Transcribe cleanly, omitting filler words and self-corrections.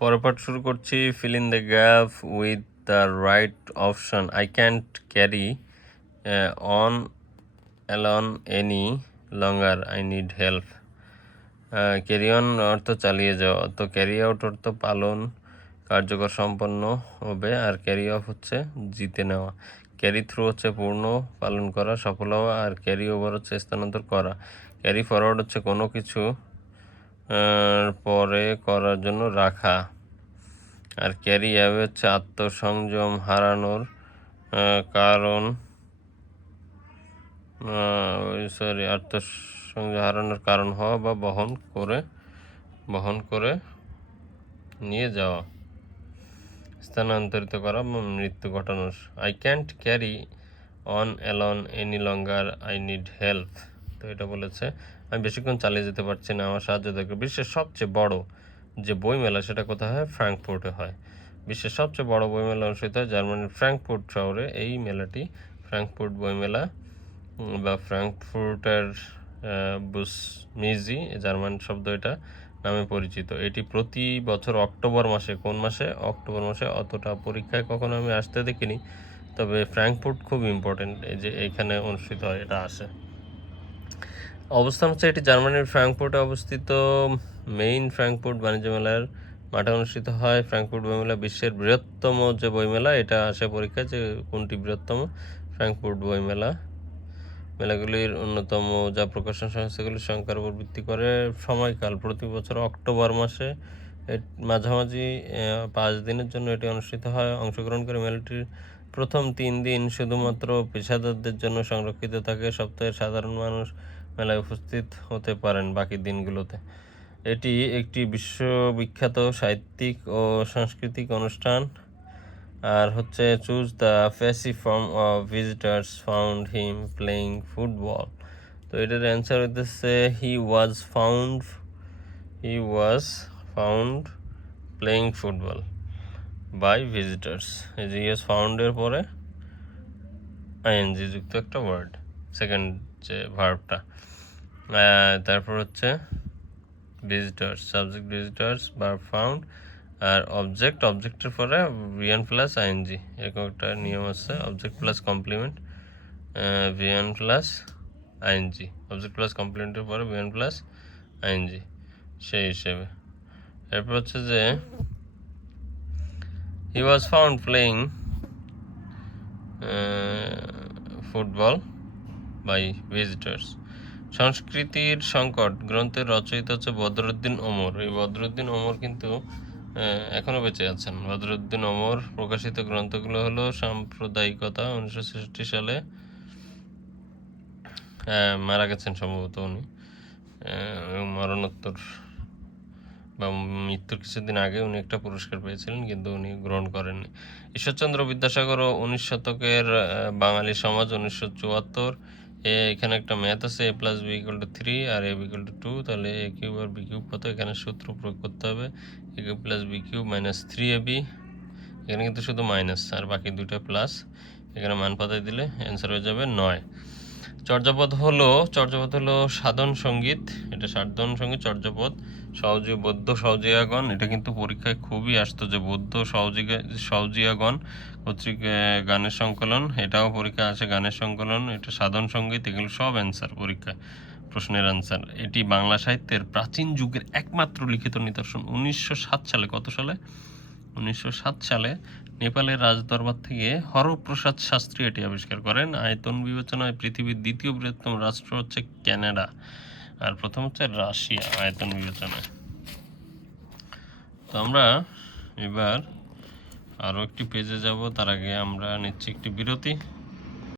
পরের পার্ট শুরু করছি। Fill in the gap with the right option. I can't carry on alone any longer, I need help. Carry on অর্থ চালিয়ে যাওয়া, তো ক্যারি আউট অর্থ পালন কার্যকর সম্পন্ন হবে, আর ক্যারি অফ হচ্ছে জিতে নেওয়া। ক্যারি থ্রু হচ্ছে পূর্ণ পালন করা, সফল হওয়া, আর ক্যারি ওভার হচ্ছে স্থানান্তর করা। ক্যারি ফরওয়ার্ড হচ্ছে কোনো কিছু পরে করার জন্য রাখা। আর ক্যারি অ্যাওয়ে হচ্ছে আত্মসংযম হারানোর কারণ, আত্মসংযম হারানোর কারণ হওয়া বা বহন করে নিয়ে যাওয়া, স্থানান্তরিত করা বা মৃত্যু ঘটানোর। I can't carry on alone any longer, I need help. তো এটা বলেছে আমি বেশিক্ষণ চালিয়ে যেতে পারছি না, আমার সাহায্য দরকার। বিশ্বের সবচেয়ে বড় যে বইমেলা সেটা কোথায় হয়? ফ্র্যাঙ্কফুর্টে হয়। বিশ্বের সবচেয়ে বড় বইমেলা অনুষ্ঠিত হয় জার্মানির ফ্র্যাঙ্কফুর্ট শহরে। এই মেলাটি ফ্র্যাঙ্কফুর্ট বইমেলা বা ফ্র্যাঙ্কফুর্টার বুসমিজি জার্মান শব্দ এটা নামে পরিচিত। এটি প্রতি বছর অক্টোবর মাসে, কোন মাসে? অক্টোবর মাসে। অতটা পরীক্ষায় কখনো আমি আসতে দেখিনি, তবে ফ্র্যাঙ্কফুর্ট খুব ইম্পর্টেন্ট, এই যে এখানে অনুষ্ঠিত হয়, এটা আসে। অবস্থান হচ্ছে এটি জার্মানির ফ্র্যাঙ্কফুর্টে অবস্থিত। মেইন ফ্র্যাঙ্কফুর্ট বাণিজ্য মেলার মাঠে অনুষ্ঠিত হয় ফ্র্যাঙ্কফুর্ট বইমেলা। বিশ্বের বৃহত্তম যে বইমেলা, এটা আসে পরীক্ষা যে কোনটি বৃহত্তম? ফ্র্যাঙ্কফুর্ট বইমেলা। মেলাগুলির অন্যতম, যা প্রকাশন সংস্থাগুলির সংখ্যার উপর ভিত্তি করে। সময়কাল প্রতি বছর অক্টোবর মাসে মাঝামাঝি 5 দিনের জন্য এটি অনুষ্ঠিত হয়। অংশগ্রহণকারী মেলাটির প্রথম 3 দিন শুধুমাত্র পেশাদারদের জন্য সংরক্ষিত থাকে। সপ্তাহের সাধারণ মানুষ মেলায় উপস্থিত হতে পারেন বাকি দিনগুলোতে। এটি একটি বিশ্ববিখ্যাত সাহিত্যিক ও সাংস্কৃতিক অনুষ্ঠান। আর হচ্ছে choose the passive form of visitors found him playing football. তো এটার অ্যান্সার হইতেছে he was found playing football by visitors. এই যে ইয়েস ফাউন্ডের পরে আইএনজি যুক্ত একটা ওয়ার্ড, সেকেন্ড যে ভার্বটা। তারপর হচ্ছে visitors, subject visitors, verb found, আর অবজেক্টের পরে ভিএন প্লাস আইএনজি, এরকম একটা নিয়ম আছে। Object plus complement, VN plus ING, object plus কমপ্লিমেন্টের পরে ভিএন প্লাস আইএনজি, সেই হিসেবে। এরপর হচ্ছে যে he was found playing football by visitors. সংস্কৃতির সংকট গ্রন্থের রচয়িতা হচ্ছে বদরুদ্দিন ওমর। এই বদরুদ্দিন ওমর কিন্তু এখনো বেঁচে আছেন। বদরুদ্দিন ওমর প্রকাশিত গ্রন্থগুলো হলো সাম্প্রদায়িকতা, 1966 সালে মারা গেছেন সম্ভবত উনি, মরণোত্তর বা মৃত্যুর কিছুদিন আগে উনি একটা পুরস্কার পেয়েছিলেন, কিন্তু উনি গ্রহণ করেননি। ঈশ্বরচন্দ্র বিদ্যাসাগর ও 19 শতকের বাঙালি সমাজ, 1974। এখানে একটা ম্যাথ আছে, a + b = 3 R a b = 2, তাহলে a³ আর b³ কত? এখানে সূত্র প্রয়োগ করতে হবে, a³ + b³ - 3ab। এখানে কিন্তু শুধু মাইনাস আর বাকি দুইটা প্লাস, এখানে মান পাতায় দিলে অ্যান্সার হয়ে যাবে 9। চর্যাপদ হলো সাধন সঙ্গীত, এটা সাধন সঙ্গীত চর্যাপদ। বৌদ্ধ সহজিয়াগণ, এটা কিন্তু পরীক্ষায় খুবই আসতো যে বৌদ্ধ সহজিয়াগণ কর্তৃক গানের সংকলন, এটাও পরীক্ষা আসে গানের সংকলন। এটা সাধন সঙ্গীত, এগুলো সব অ্যান্সার পরীক্ষায়, প্রশ্নের অ্যান্সার। এটি বাংলা সাহিত্যের প্রাচীন যুগের একমাত্র লিখিত নিদর্শন। 1907 সালে, কত সালে? 1907 সালে নেপালের রাজদরবার থেকে হরপ্রসাদ শাস্ত্রী এটি আবিষ্কার করেন। আয়তন বিবেচনায় পৃথিবীর দ্বিতীয় বৃহত্তম রাষ্ট্র হচ্ছে কানাডা, আর প্রথম হচ্ছে রাশিয়া আয়তন বিবেচনায়। তো আমরা এবার আরও একটি পেজে যাব, তার আগে আমরা নিচ্ছি একটি বিরতি।